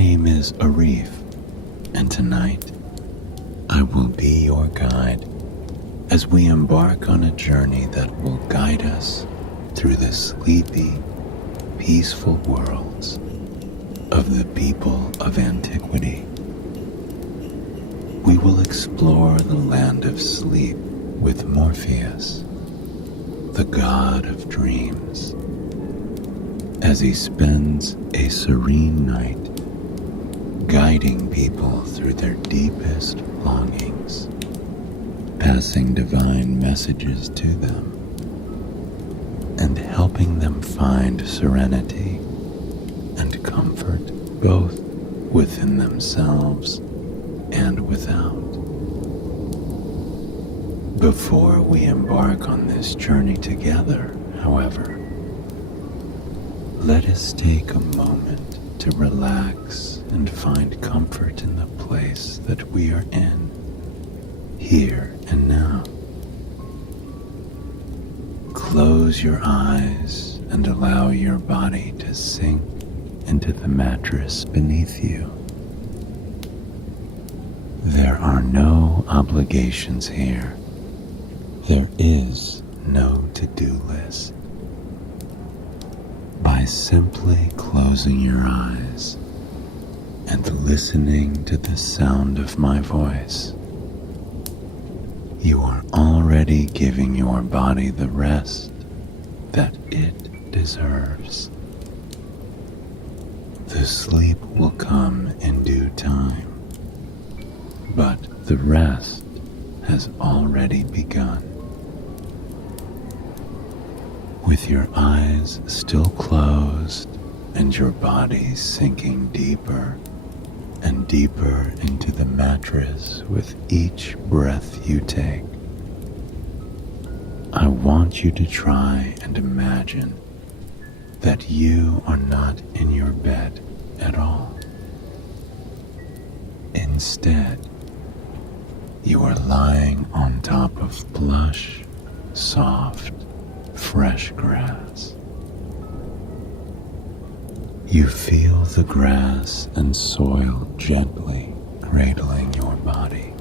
name is Arif, and tonight I will be your guide as we embark on a journey that will guide us through the sleepy, peaceful worlds of the people of antiquity. We will explore the land of sleep with Morpheus, the god of dreams, as he spends a serene night guiding people through their deepest longings, passing divine messages to them, and helping them find serenity and comfort both within themselves and without. Before we embark on this journey together, however, let us take a moment to relax and find comfort in the place that we are in, here and now. Close your eyes and allow your body to sink into the mattress beneath you. There are no obligations here. There is no to-do list. By simply closing your eyes and listening to the sound of my voice, you are already giving your body the rest that it deserves. The sleep will come in due time, but the rest has already begun. With your eyes still closed and your body sinking deeper and deeper into the mattress with each breath you take, I want you to try and imagine that you are not in your bed at all. Instead, you are lying on top of plush, soft, fresh grass. You feel the grass and soil gently cradling your body,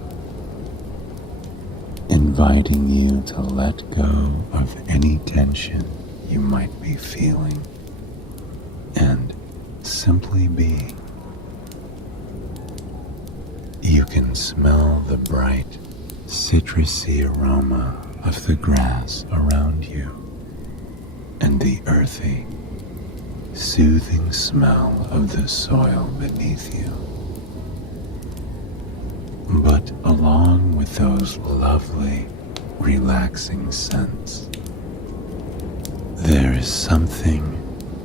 inviting you to let go of any tension you might be feeling and simply be. You can smell the bright, citrusy aroma of the grass around you and the earthy, soothing smell of the soil beneath you. But along with those lovely, relaxing scents, there is something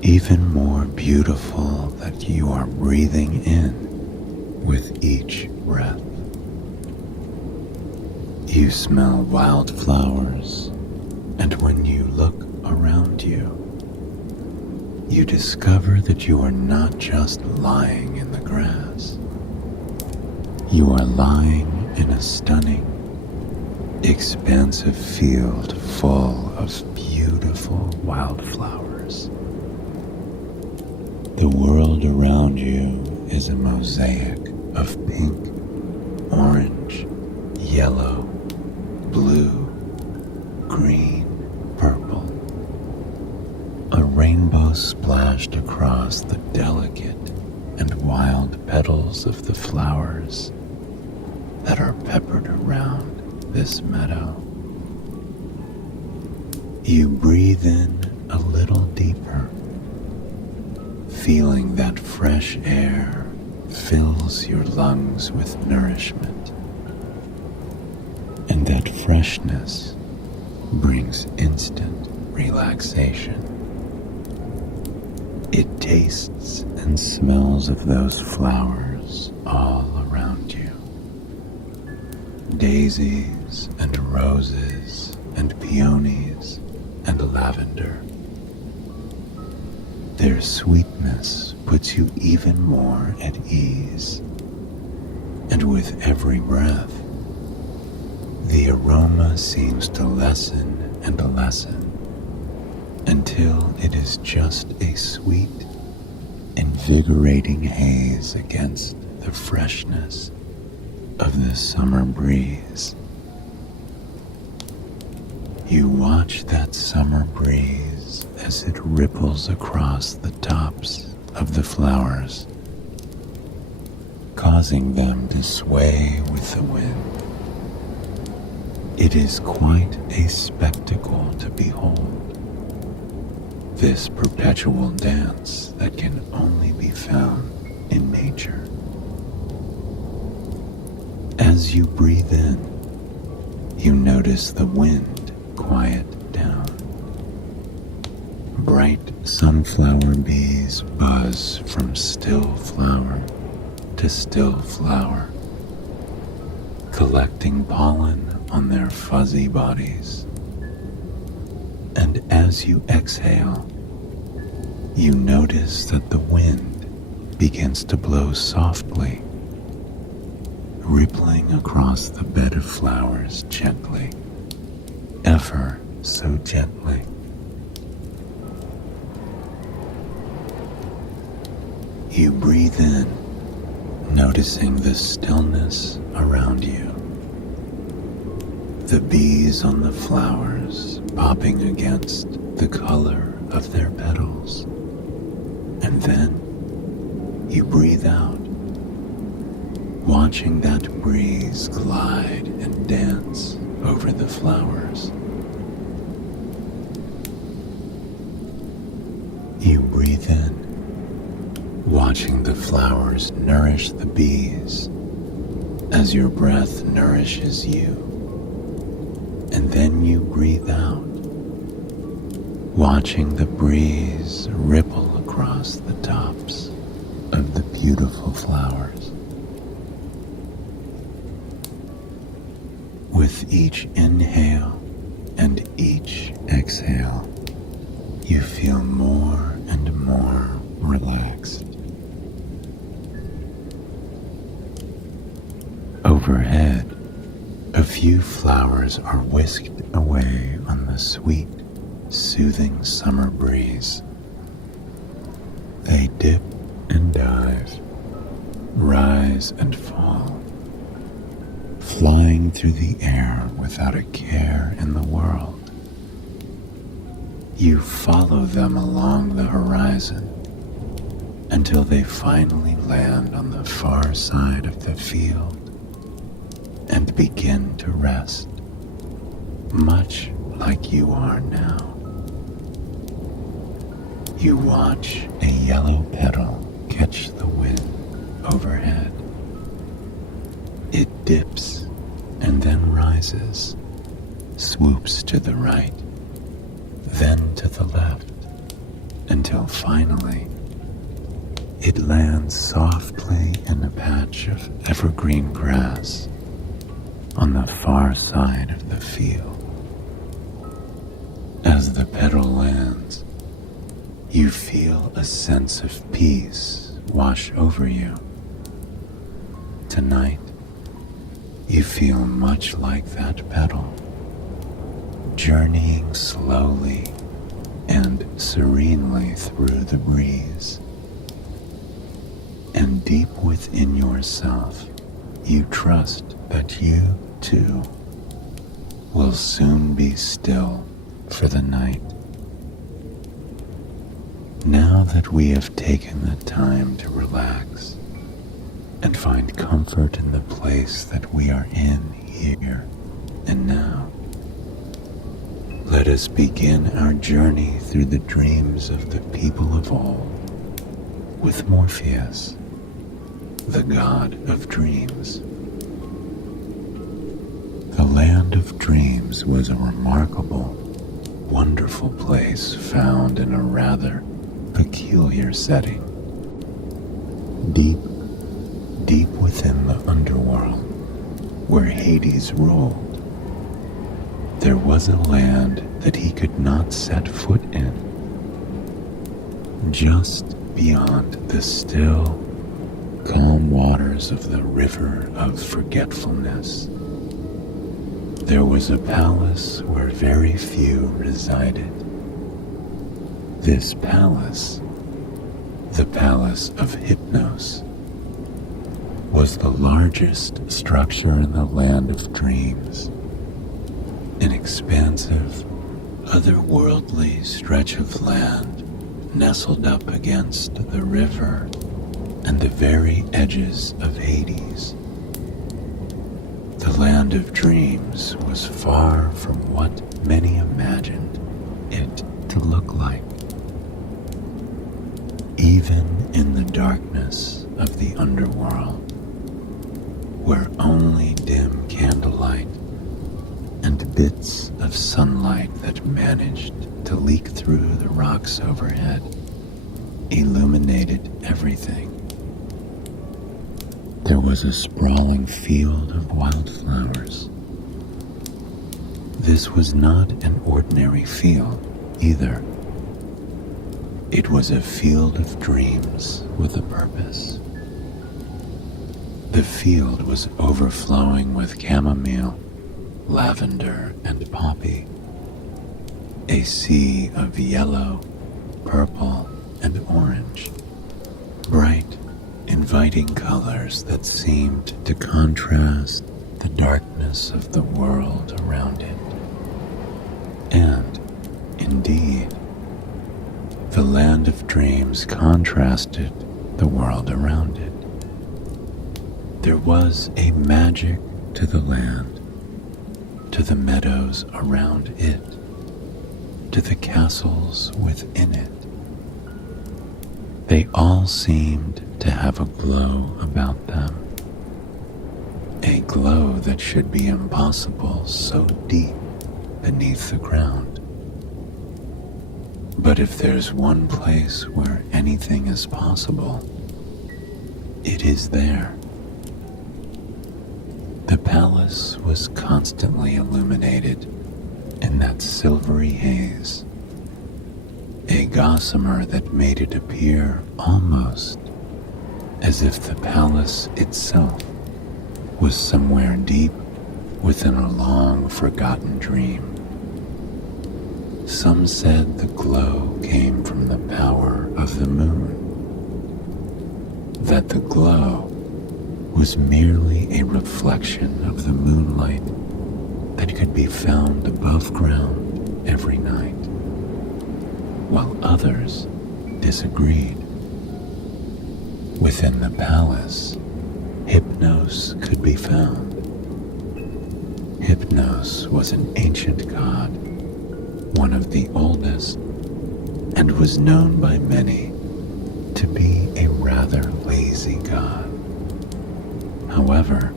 even more beautiful that you are breathing in with each breath. You smell wildflowers, and when you look around you, you discover that you are not just lying in the grass. You are lying in a stunning, expansive field full of beautiful wildflowers. The world around you is a mosaic of pink, orange, yellow, blue, green, purple. A rainbow splashed across the delicate and wild petals of the flowers that are peppered around this meadow. You breathe in a little deeper, feeling that fresh air fills your lungs with nourishment, and that freshness brings instant relaxation. It tastes and smells of those flowers all around you. Daisies and roses and peonies and lavender. Their sweetness puts you even more at ease, and with every breath, the aroma seems to lessen and lessen until it is just a sweet, invigorating haze against the freshness of the summer breeze. You watch that summer breeze as it ripples across the tops of the flowers, causing them to sway with the wind. It is quite a spectacle to behold, this perpetual dance that can only be found in nature. As you breathe in, you notice the wind quiet down. Bright sunflower bees buzz from still flower to still flower, collecting pollen on their fuzzy bodies. And as you exhale, you notice that the wind begins to blow softly, rippling across the bed of flowers gently, ever so gently. You breathe in, noticing the stillness around you. The bees on the flowers popping against the color of their petals. And then you breathe out, watching that breeze glide and dance over the flowers. You breathe in, watching the flowers nourish the bees as your breath nourishes you. And then you breathe out, watching the breeze ripple across the tops of the beautiful flowers. With each inhale and each exhale, you feel more and more relaxed. Overhead, a few flowers are whisked away on the sweet, soothing summer breeze. They dip and dive, rise and fall, flying through the air without a care in the world. You follow them along the horizon until they finally land on the far side of the field and begin to rest, much like you are now. You watch a yellow petal catch the wind overhead. It dips and then rises, swoops to the right, then to the left, until finally it lands softly in a patch of evergreen grass on the far side of the field. As the petal lands, you feel a sense of peace wash over you. Tonight, you feel much like that petal, journeying slowly and serenely through the breeze. And deep within yourself, you trust that you, too, will soon be still for the night. Now that we have taken the time to relax and find comfort in the place that we are in here and now, let us begin our journey through the dreams of the people of old with Morpheus, the god of dreams. The land of dreams was a remarkable, wonderful place found in a rather peculiar setting. Deep within the underworld, where Hades ruled, there was a land that he could not set foot in. Just beyond the still, calm waters of the river of forgetfulness, there was a palace where very few resided. This palace, The Palace of Hypnos was the largest structure in the land of dreams, an expansive, otherworldly stretch of land nestled up against the river and the very edges of Hades. The land of dreams was far from what many imagined it to look like. Even in the darkness of the underworld, where only dim candlelight and bits of sunlight that managed to leak through the rocks overhead illuminated everything. There was a sprawling field of wildflowers. This was not an ordinary field either. It was a field of dreams with a purpose. The field was overflowing with chamomile, lavender, and poppy, a sea of yellow, purple, and orange, bright, inviting colors that seemed to contrast the darkness of the world around it. And, indeed, the land of dreams contrasted the world around it. There was a magic to the land, to the meadows around it, to the castles within it. They all seemed to have a glow about them, a glow that should be impossible so deep beneath the ground. But if there's one place where anything is possible, it is there. The palace was constantly illuminated in that silvery haze, a gossamer that made it appear almost as if the palace itself was somewhere deep within a long forgotten dream. Some said the glow came from the power of the moon, that the glow was merely a reflection of the moonlight that could be found above ground every night, while others disagreed. Within the palace, Hypnos could be found. Hypnos was an ancient god, one of the oldest, and was known by many to be a rather lazy god. However,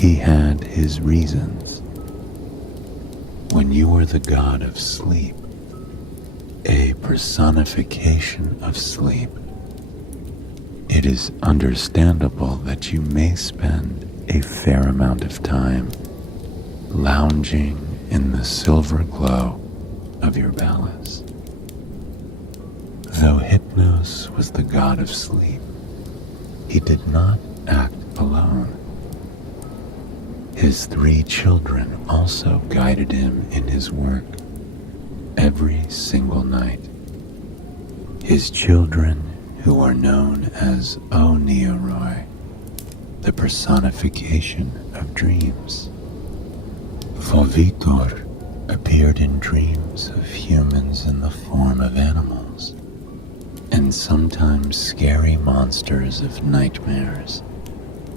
he had his reasons. When you are the god of sleep, a personification of sleep, it is understandable that you may spend a fair amount of time lounging in the silver glow of your palace. Though Hypnos was the god of sleep, he did not act alone. His 3 children also guided him in his work every single night. His children, who are known as Oneoroi, the personification of dreams. Fovitor appeared in dreams of humans in the form of animals, and sometimes scary monsters of nightmares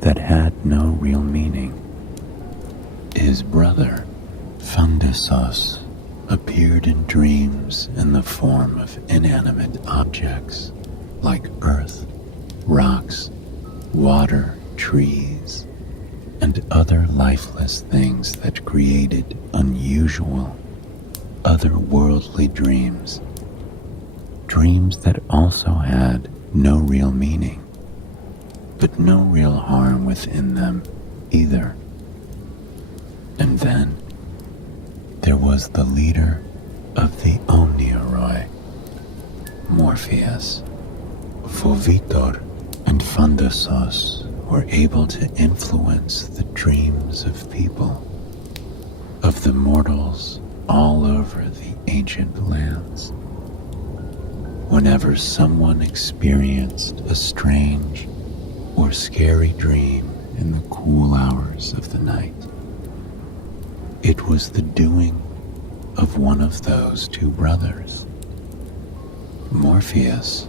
that had no real meaning. His brother, Fundisos, appeared in dreams in the form of inanimate objects like earth, rocks, water, trees, and other lifeless things that created unusual, otherworldly dreams. Dreams that also had no real meaning, but no real harm within them either. And then there was the leader of the Oneoroi, Morpheus. Fovitor and Fundisos were able to influence the dreams of people, of the mortals all over the ancient lands. Whenever someone experienced a strange or scary dream in the cool hours of the night, it was the doing of one of those two brothers. Morpheus,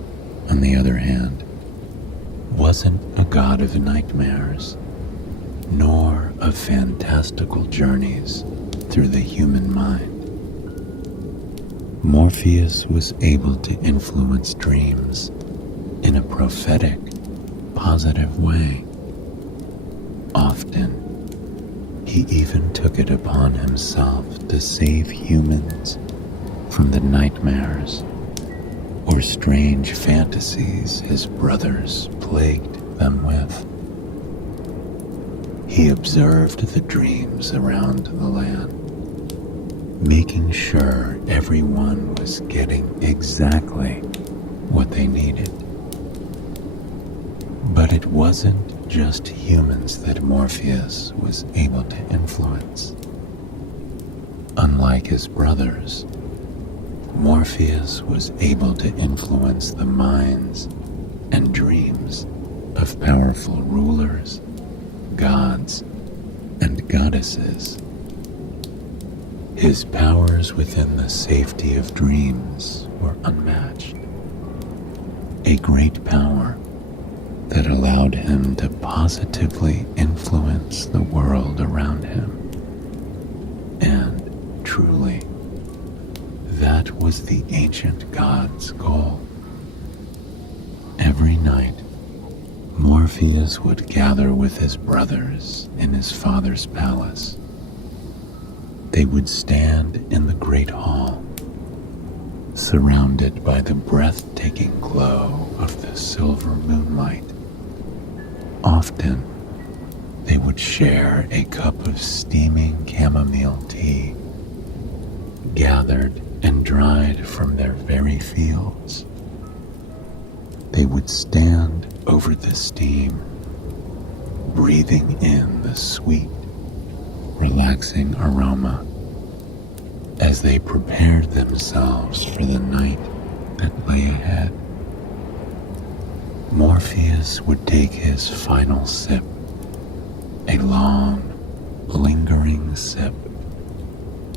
on the other hand, wasn't a god of nightmares, nor of fantastical journeys through the human mind. Morpheus was able to influence dreams in a prophetic, positive way. Often, he even took it upon himself to save humans from the nightmares or strange fantasies his brothers plagued them with. He observed the dreams around the land, making sure everyone was getting exactly what they needed. But it wasn't just humans that Morpheus was able to influence. Unlike his brothers, Morpheus was able to influence the minds and dreams of powerful rulers, gods, and goddesses. His powers within the safety of dreams were unmatched. A great power that allowed him to positively influence the world around him. And truly, that was the ancient god's goal. Every night, Morpheus would gather with his brothers in his father's palace. They would stand in the great hall, surrounded by the breathtaking glow of the silver moonlight. Often, they would share a cup of steaming chamomile tea, gathered and dried from their very fields. They would stand over the steam, breathing in the sweet, relaxing aroma as they prepared themselves for the night that lay ahead. Morpheus would take his final sip, a long, lingering sip,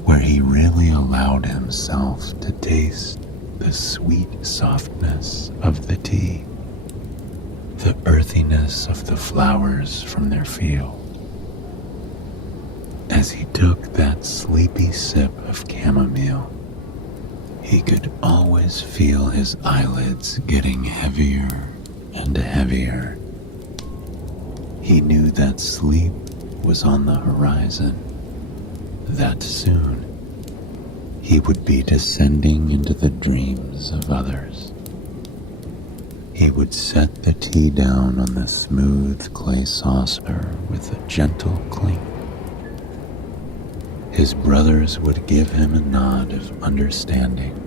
where he really allowed himself to taste the sweet softness of the tea, the earthiness of the flowers from their field. As he took that sleepy sip of chamomile, he could always feel his eyelids getting heavier and heavier. He knew that sleep was on the horizon, that soon he would be descending into the dreams of others. He would set the tea down on the smooth clay saucer with a gentle clink. His brothers would give him a nod of understanding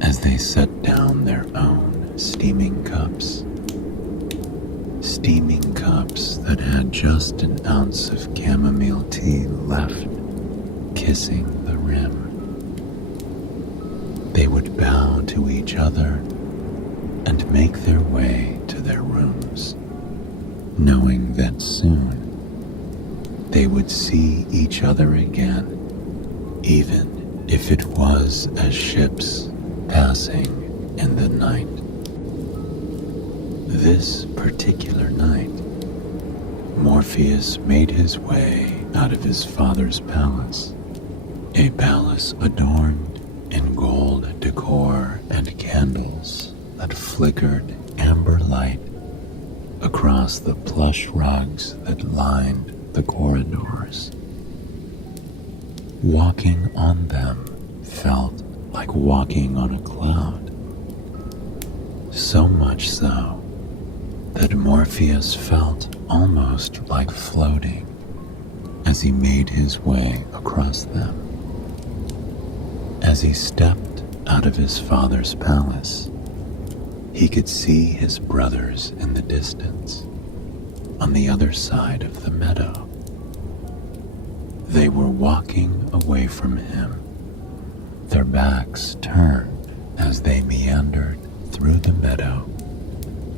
as they set down their own steaming cups that had just an ounce of chamomile tea left, kissing the rim. They would bow to each other and make their way to their rooms, knowing that soon they would see each other again, even if it was as ships passing in the night. This particular night, Morpheus made his way out of his father's palace, a palace adorned in gold decor and candles that flickered amber light across the plush rugs that lined the corridors. Walking on them felt like walking on a cloud, so much so that Morpheus felt almost like floating as he made his way across them. As he stepped out of his father's palace, he could see his brothers in the distance, on the other side of the meadow. They were walking away from him, their backs turned as they meandered through the meadow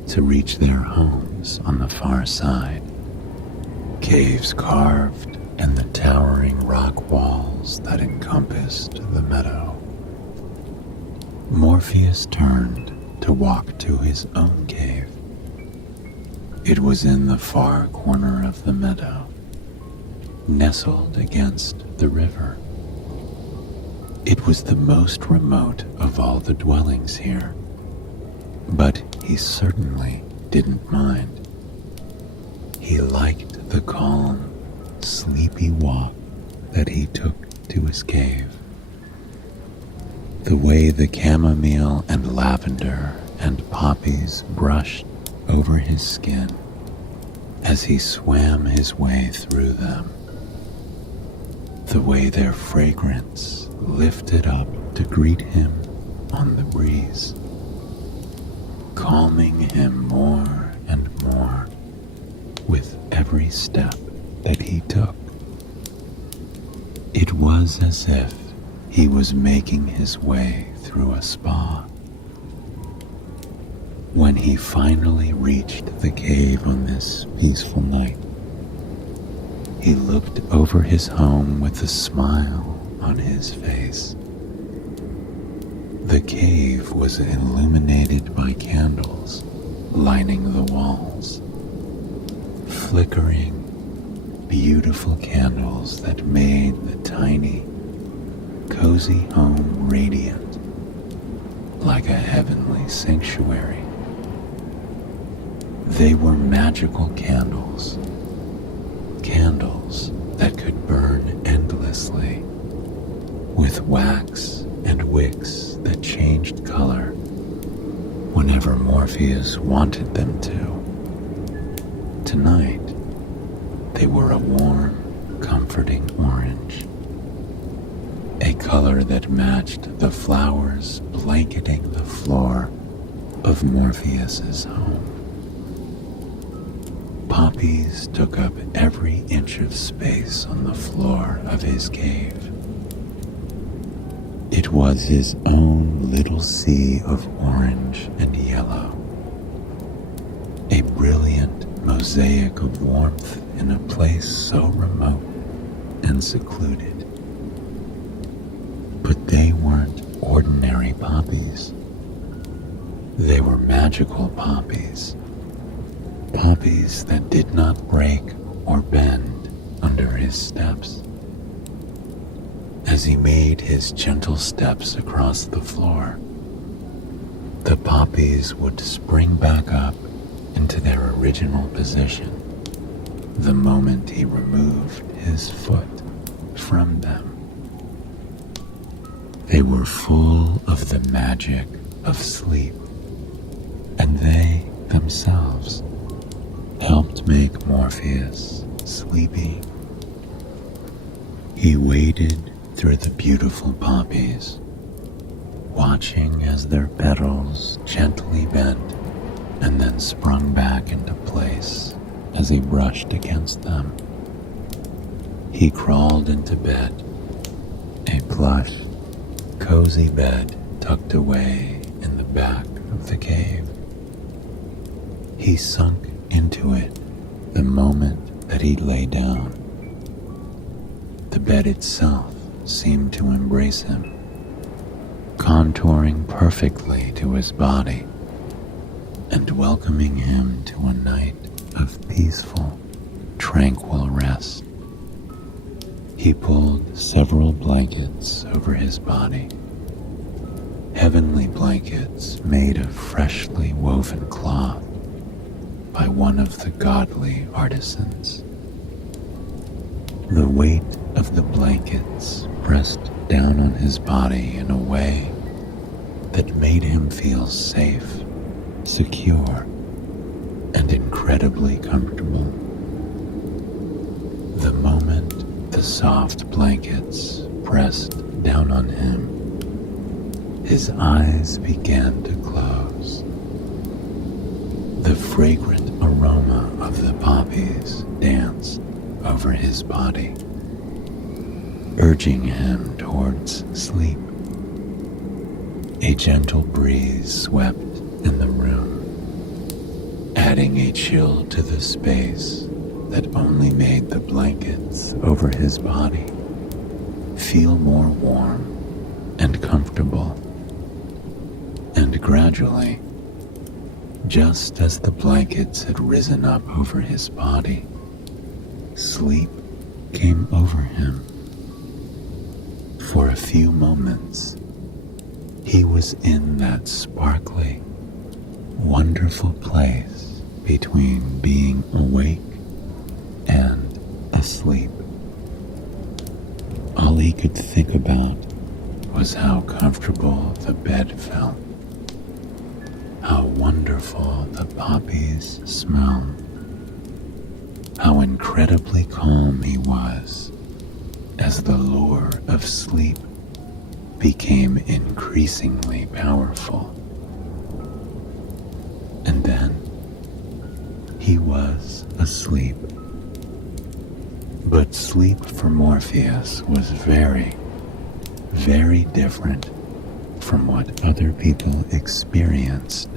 to reach their homes on the far side. Caves carved in the towering rock walls that encompassed the meadow. Morpheus turned to walk to his own cave. It was in the far corner of the meadow, nestled against the river. It was the most remote of all the dwellings here, but he certainly didn't mind. He liked the calm, sleepy walk that he took to his cave. The way the chamomile and lavender and poppies brushed over his skin as he swam his way through them. The way their fragrance lifted up to greet him on the breeze, calming him more and more with every step that he took. It was as if he was making his way through a spa. When he finally reached the cave on this peaceful night, he looked over his home with a smile on his face. The cave was illuminated by candles lining the walls, flickering, beautiful candles that made the tiny, cozy home radiant like a heavenly sanctuary. They were magical candles, candles that could burn endlessly, with wax and wicks that changed color whenever Morpheus wanted them to. Tonight, they were a warm, comforting orange, a color that matched the flowers blanketing the floor of Morpheus's home. Poppies took up every inch of space on the floor of his cave. It was his own little sea of orange and yellow, a brilliant mosaic of warmth in a place so remote and secluded. But they weren't ordinary poppies. They were magical poppies. Poppies that did not break or bend under his steps. As he made his gentle steps across the floor, the poppies would spring back up into their original position the moment he removed his foot from them. They were full of the magic of sleep, and they themselves helped make Morpheus sleepy. He waded through the beautiful poppies, watching as their petals gently bent and then sprung back into place as he brushed against them. He crawled into bed, a plush, cozy bed tucked away in the back of the cave. He sunk into it the moment that he lay down. The bed itself seemed to embrace him, contouring perfectly to his body and welcoming him to a night of peaceful, tranquil rest. He pulled several blankets over his body, heavenly blankets made of freshly woven cloth by one of the godly artisans. The weight of the blankets pressed down on his body in a way that made him feel safe, secure, and incredibly comfortable. The moment the soft blankets pressed down on him, his eyes began to close. The fragrant aroma of the poppies danced over his body, urging him towards sleep. A gentle breeze swept in the room, adding a chill to the space that only made the blankets over his body feel more warm and comfortable. And gradually, just as the blankets had risen up over his body, sleep came over him. For a few moments, he was in that sparkly, wonderful place between being awake and asleep. All he could think about was how comfortable the bed felt, how wonderful the poppies smelled, how incredibly calm he was as the lure of sleep became increasingly powerful. And then he was asleep. But sleep for Morpheus was very, very different from what other people experienced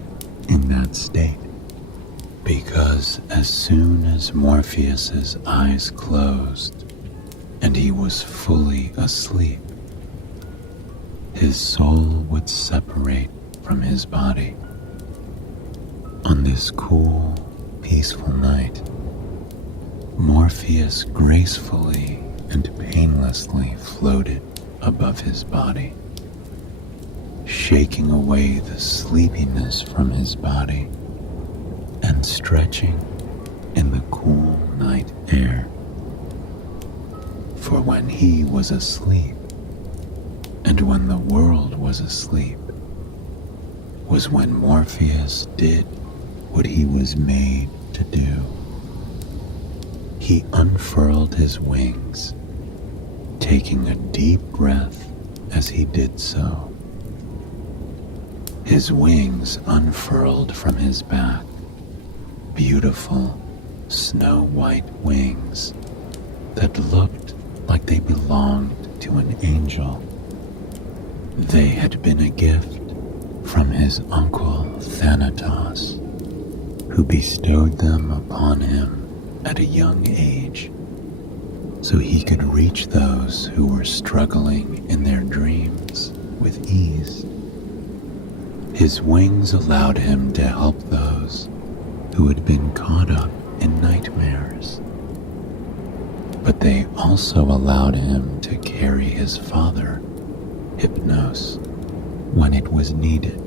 in that state. Because as soon as Morpheus's eyes closed and he was fully asleep, his soul would separate from his body. On this cool, peaceful night, Morpheus gracefully and painlessly floated above his body, shaking away the sleepiness from his body and stretching in the cool night air. For when he was asleep, and when the world was asleep, was when Morpheus did what he was made to do. He unfurled his wings, taking a deep breath as he did so. His wings unfurled from his back, beautiful snow-white wings that looked like they belonged to an angel. They had been a gift from his uncle Thanatos, who bestowed them upon him at a young age, so he could reach those who were struggling in their dreams with ease. His wings allowed him to help those who had been caught up in nightmares, but they also allowed him to carry his father, Hypnos, when it was needed.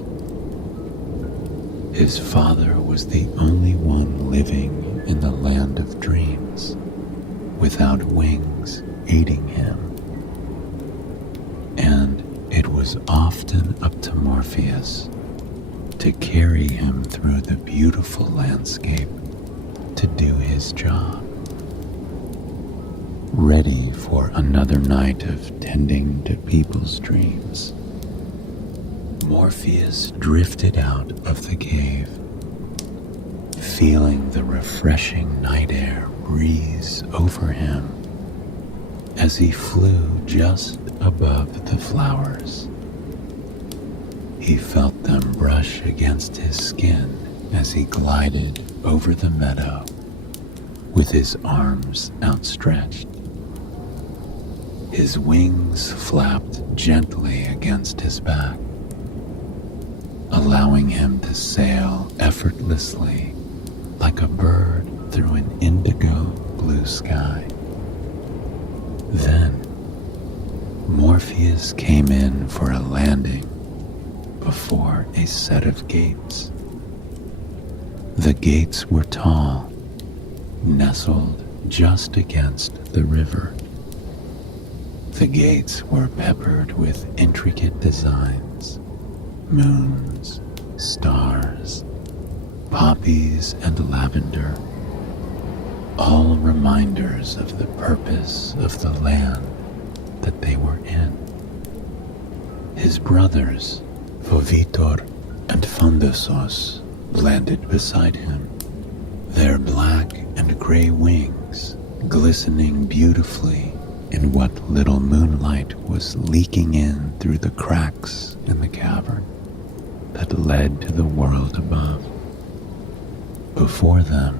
His father was the only one living in the land of dreams, without wings aiding him. And it was often up to Morpheus to carry him through the beautiful landscape to do his job. Ready for another night of tending to people's dreams, Morpheus drifted out of the cave, feeling the refreshing night air breeze over him as he flew just above the flowers. He felt them brush against his skin as he glided over the meadow with his arms outstretched. His wings flapped gently against his back, allowing him to sail effortlessly like a bird through an indigo blue sky. Then Morpheus came in for a landing before a set of gates. The gates were tall, nestled just against the river. The gates were peppered with intricate designs, moons, stars, poppies, and lavender, all reminders of the purpose of the land that they were in. His brothers, Vovitor and Fondosos, landed beside him, their black and gray wings glistening beautifully in what little moonlight was leaking in through the cracks in the cavern that led to the world above. Before them,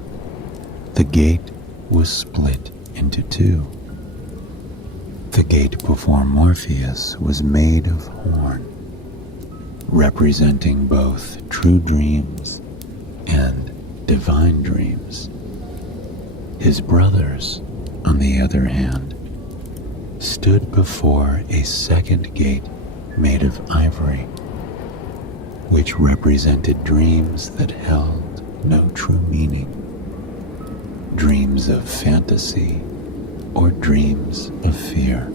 the gate was split into two. The gate before Morpheus was made of horn, representing both true dreams and divine dreams. His brothers, on the other hand, stood before a second gate made of ivory, which represented dreams that held no true meaning, dreams of fantasy or dreams of fear.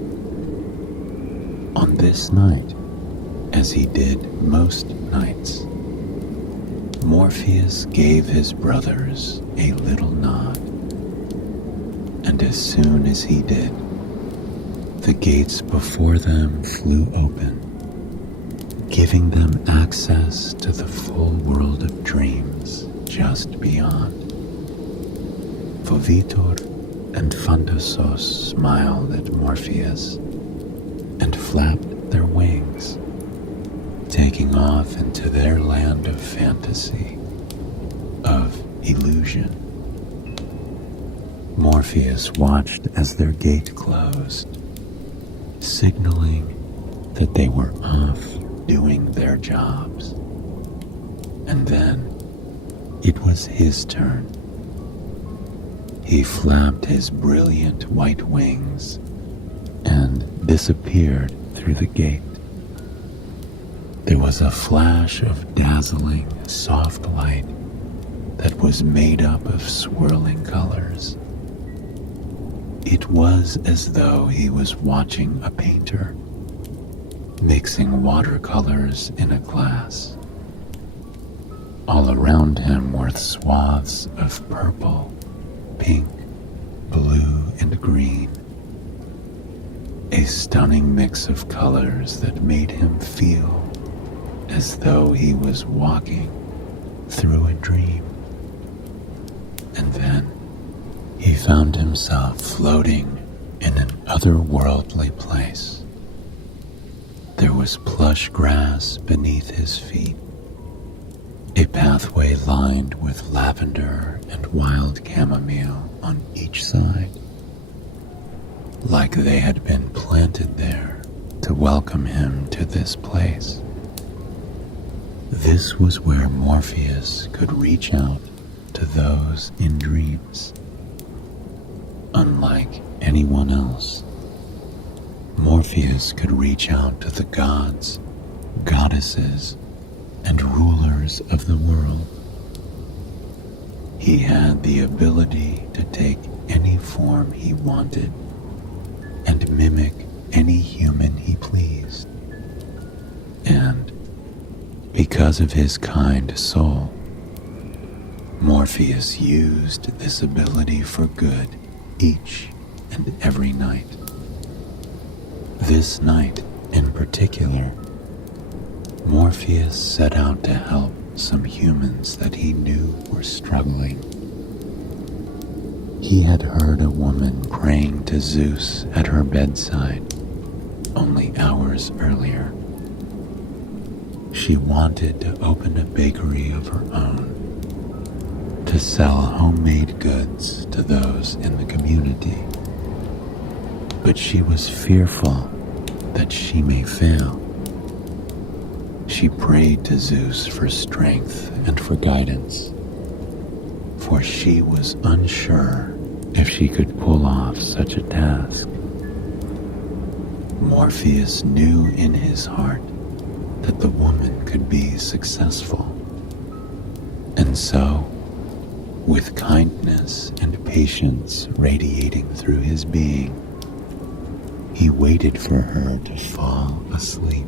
On this night, as he did most nights, Morpheus gave his brothers a little nod, and as soon as he did, the gates before them flew open, giving them access to the full world of dreams just beyond. Fovitor and Fantasos smiled at Morpheus and flapped their wings, taking off into their land of fantasy, of illusion. Morpheus watched as their gate closed, signaling that they were off doing their jobs. And then it was his turn. He flapped his brilliant white wings and disappeared through the gate. There was a flash of dazzling, soft light that was made up of swirling colors. It was as though he was watching a painter mixing watercolors in a glass. All around him were swaths of purple, pink, blue, and green, a stunning mix of colors that made him feel as though he was walking through a dream. And then he found himself floating in an otherworldly place. There was plush grass beneath his feet, a pathway lined with lavender and wild chamomile on each side, like they had been planted there to welcome him to this place. This was where Morpheus could reach out to those in dreams. Unlike anyone else, Morpheus could reach out to the gods, goddesses, and rulers of the world. He had the ability to take any form he wanted and mimic any human he pleased. And because of his kind soul, Morpheus used this ability for good each and every night. This night in particular, Morpheus set out to help some humans that he knew were struggling. He had heard a woman praying to Zeus at her bedside only hours earlier. She wanted to open a bakery of her own to sell homemade goods to those in the community. But she was fearful that she may fail. She prayed to Zeus for strength and for guidance, for she was unsure if she could pull off such a task. Morpheus knew in his heart that the woman could be successful, and so, with kindness and patience radiating through his being, he waited for her to fall asleep.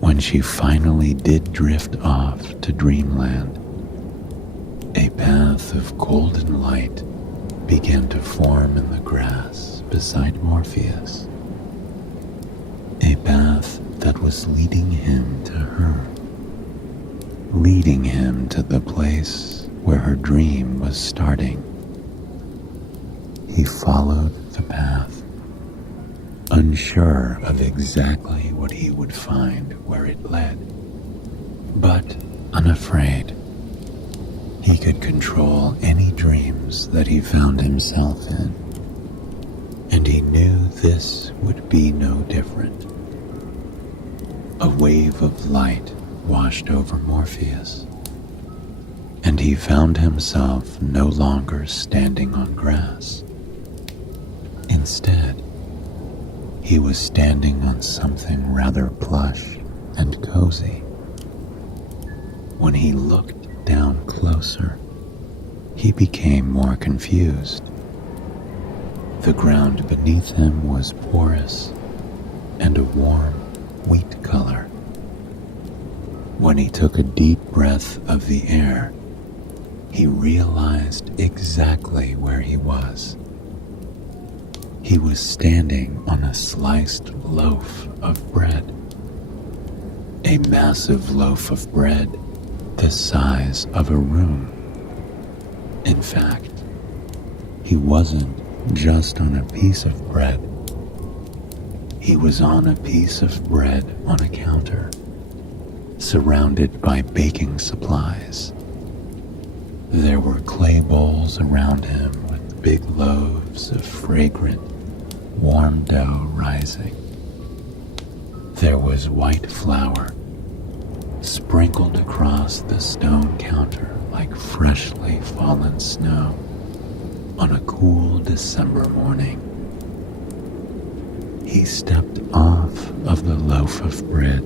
When she finally did drift off to dreamland, a path of golden light began to form in the grass beside Morpheus. A path that was leading him to her, leading him to the place where her dream was starting. he followed the path, unsure of exactly what he would find where it led, but unafraid. He could control any dreams that he found himself in, and he knew this would be no different. A wave of light washed over Morpheus, and he found himself no longer standing on grass. Instead, he was standing on something rather plush and cozy. When he looked down closer, he became more confused. The ground beneath him was porous and a warm wheat color. When he took a deep breath of the air, he realized exactly where he was. He was standing on a sliced loaf of bread. A massive loaf of bread the size of a room. In fact, he wasn't just on a piece of bread. He was on a piece of bread on a counter, surrounded by baking supplies. There were clay bowls around him with big loaves of fragrant, warm dough rising. There was white flour sprinkled across the stone counter like freshly fallen snow on a cool December morning. He stepped off of the loaf of bread,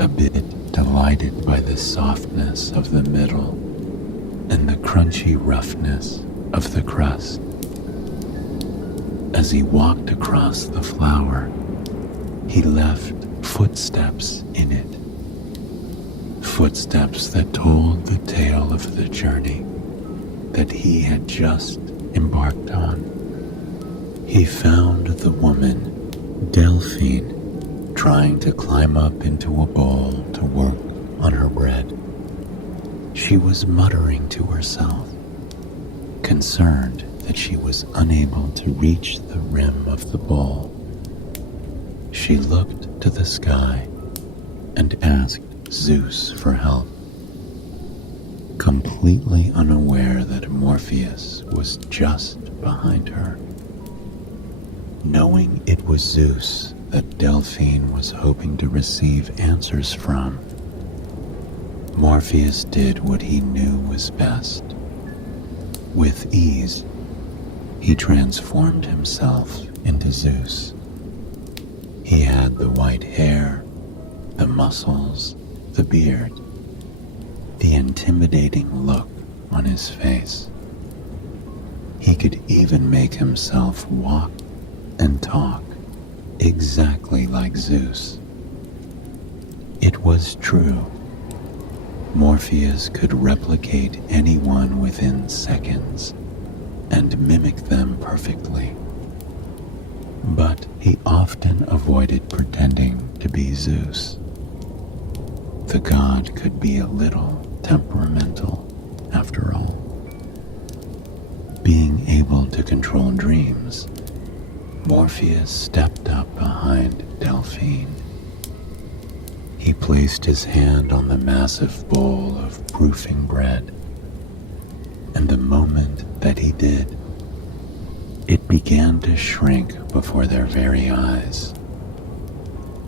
a bit delighted by the softness of the middle and the crunchy roughness of the crust. As he walked across the flour, he left footsteps in it. Footsteps that told the tale of the journey that he had just embarked on. He found the woman, Delphine, trying to climb up into a bowl to work on her bread. She was muttering to herself, concerned that she was unable to reach the rim of the bowl. She looked to the sky and asked Zeus for help, completely unaware that Morpheus was just behind her. Knowing it was Zeus that Delphine was hoping to receive answers from, Morpheus did what he knew was best. With ease, he transformed himself into Zeus. He had the white hair, the muscles, the beard, the intimidating look on his face. He could even make himself walk and talk exactly like Zeus. It was true. Morpheus could replicate anyone within seconds and mimic them perfectly. But he often avoided pretending to be Zeus. The god could be a little temperamental, after all. Being able to control dreams, Morpheus stepped up behind Delphine. He placed his hand on the massive bowl of proofing bread, and the moment that he did, it began to shrink before their very eyes.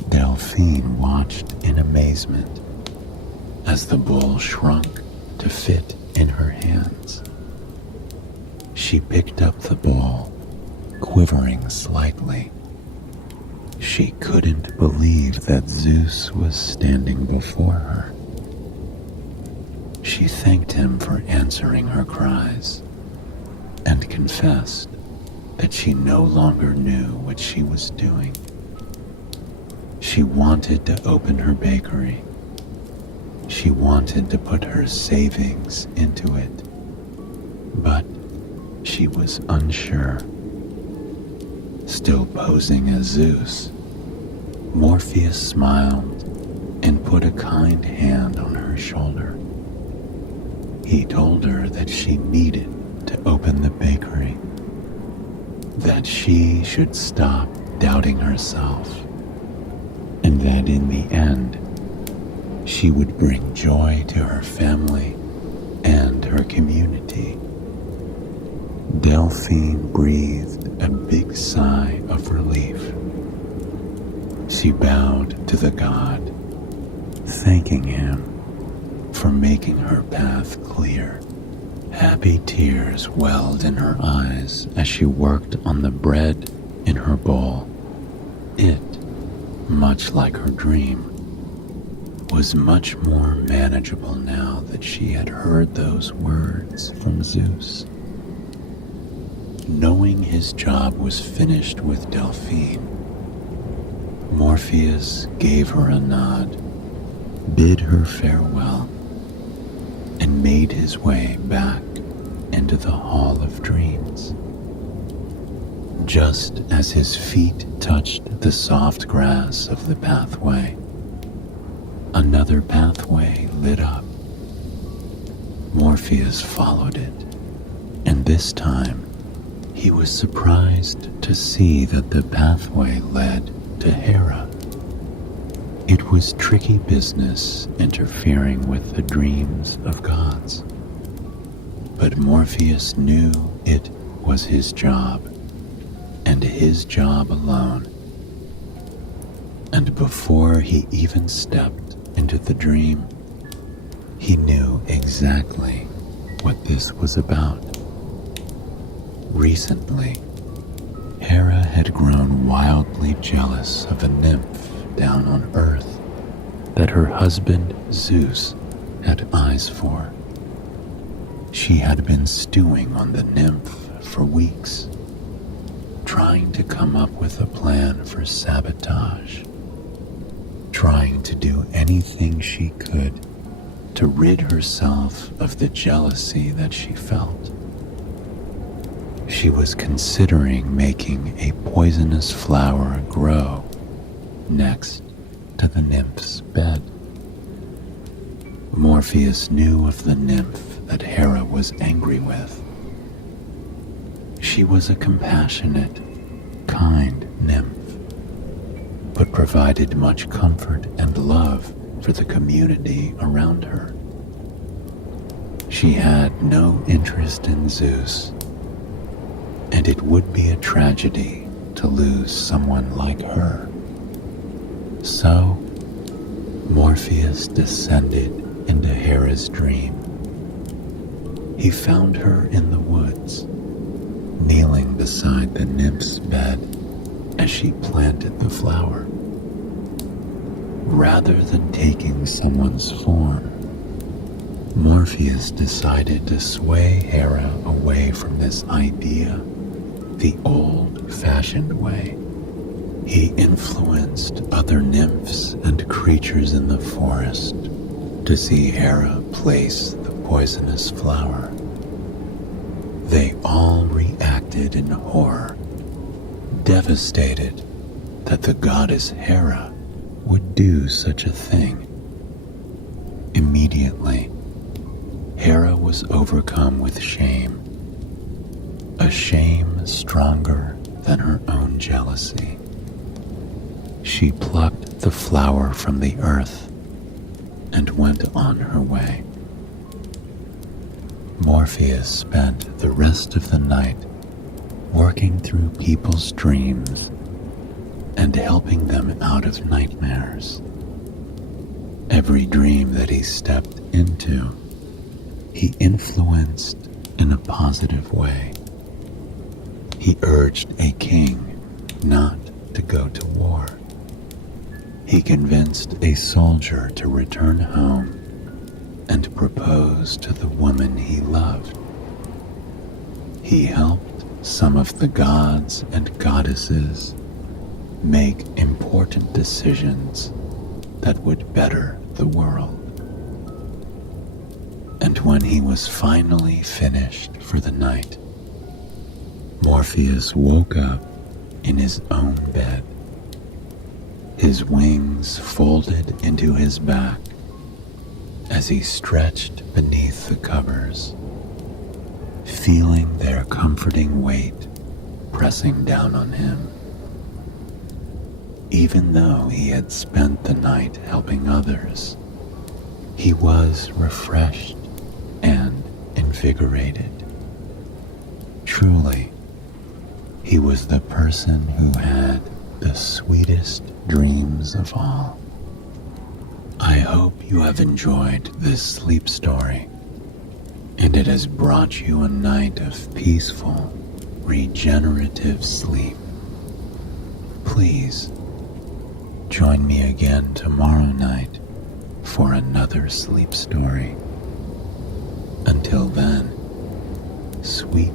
Delphine watched in amazement as the bowl shrunk to fit in her hands. She picked up the bowl, quivering slightly. She couldn't believe that Zeus was standing before her. She thanked him for answering her cries and confessed that she no longer knew what she was doing. She wanted to open her bakery. She wanted to put her savings into it, but she was unsure. Still posing as Zeus, Morpheus smiled and put a kind hand on her shoulder. He told her that she needed to open the bakery that she should stop doubting herself, and that in the end, she would bring joy to her family and her community. Delphine breathed a big sigh of relief. She bowed to the god, thanking him for making her path clear. Happy tears welled in her eyes as she worked on the bread in her bowl. It, much like her dream, was much more manageable now that she had heard those words from Zeus. Knowing his job was finished with Delphine, Morpheus gave her a nod, bid her farewell, and made his way back into the Hall of Dreams. Just as his feet touched the soft grass of the pathway, another pathway lit up. Morpheus followed it, and this time he was surprised to see that the pathway led to Hera. It was tricky business interfering with the dreams of gods, but Morpheus knew it was his job, and his job alone. And before he even stepped into the dream, he knew exactly what this was about. Recently, Hera had grown wildly jealous of a nymph down on Earth that her husband Zeus had eyes for. She had been stewing on the nymph for weeks, trying to come up with a plan for sabotage, trying to do anything she could to rid herself of the jealousy that she felt. She was considering making a poisonous flower grow next to the nymph's bed. Morpheus knew of the nymph that Hera was angry with. She was a compassionate, kind nymph, but provided much comfort and love for the community around her. She had no interest in Zeus, and it would be a tragedy to lose someone like her. So, Morpheus descended into Hera's dream. He found her in the woods, kneeling beside the nymph's bed as she planted the flower. Rather than taking someone's form, Morpheus decided to sway Hera away from this idea the old-fashioned way. He influenced other nymphs and creatures in the forest to see Hera place the poisonous flower. They all reacted in horror, devastated that the goddess Hera would do such a thing. Immediately, Hera was overcome with shame, a shame stronger than her own jealousy. She plucked the flower from the earth and went on her way. Morpheus spent the rest of the night working through people's dreams and helping them out of nightmares. Every dream that he stepped into, he influenced in a positive way. He urged a king not to go to war. He convinced a soldier to return home and propose to the woman he loved. He helped some of the gods and goddesses make important decisions that would better the world. And when he was finally finished for the night, Morpheus woke up in his own bed, his wings folded into his back as he stretched beneath the covers, feeling their comforting weight pressing down on him. Even though he had spent the night helping others, he was refreshed and invigorated. Truly, he was the person who had the sweetest dreams of all. I hope you have enjoyed this sleep story, and it has brought you a night of peaceful, regenerative sleep. Please join me again tomorrow night for another sleep story. Until then, sweet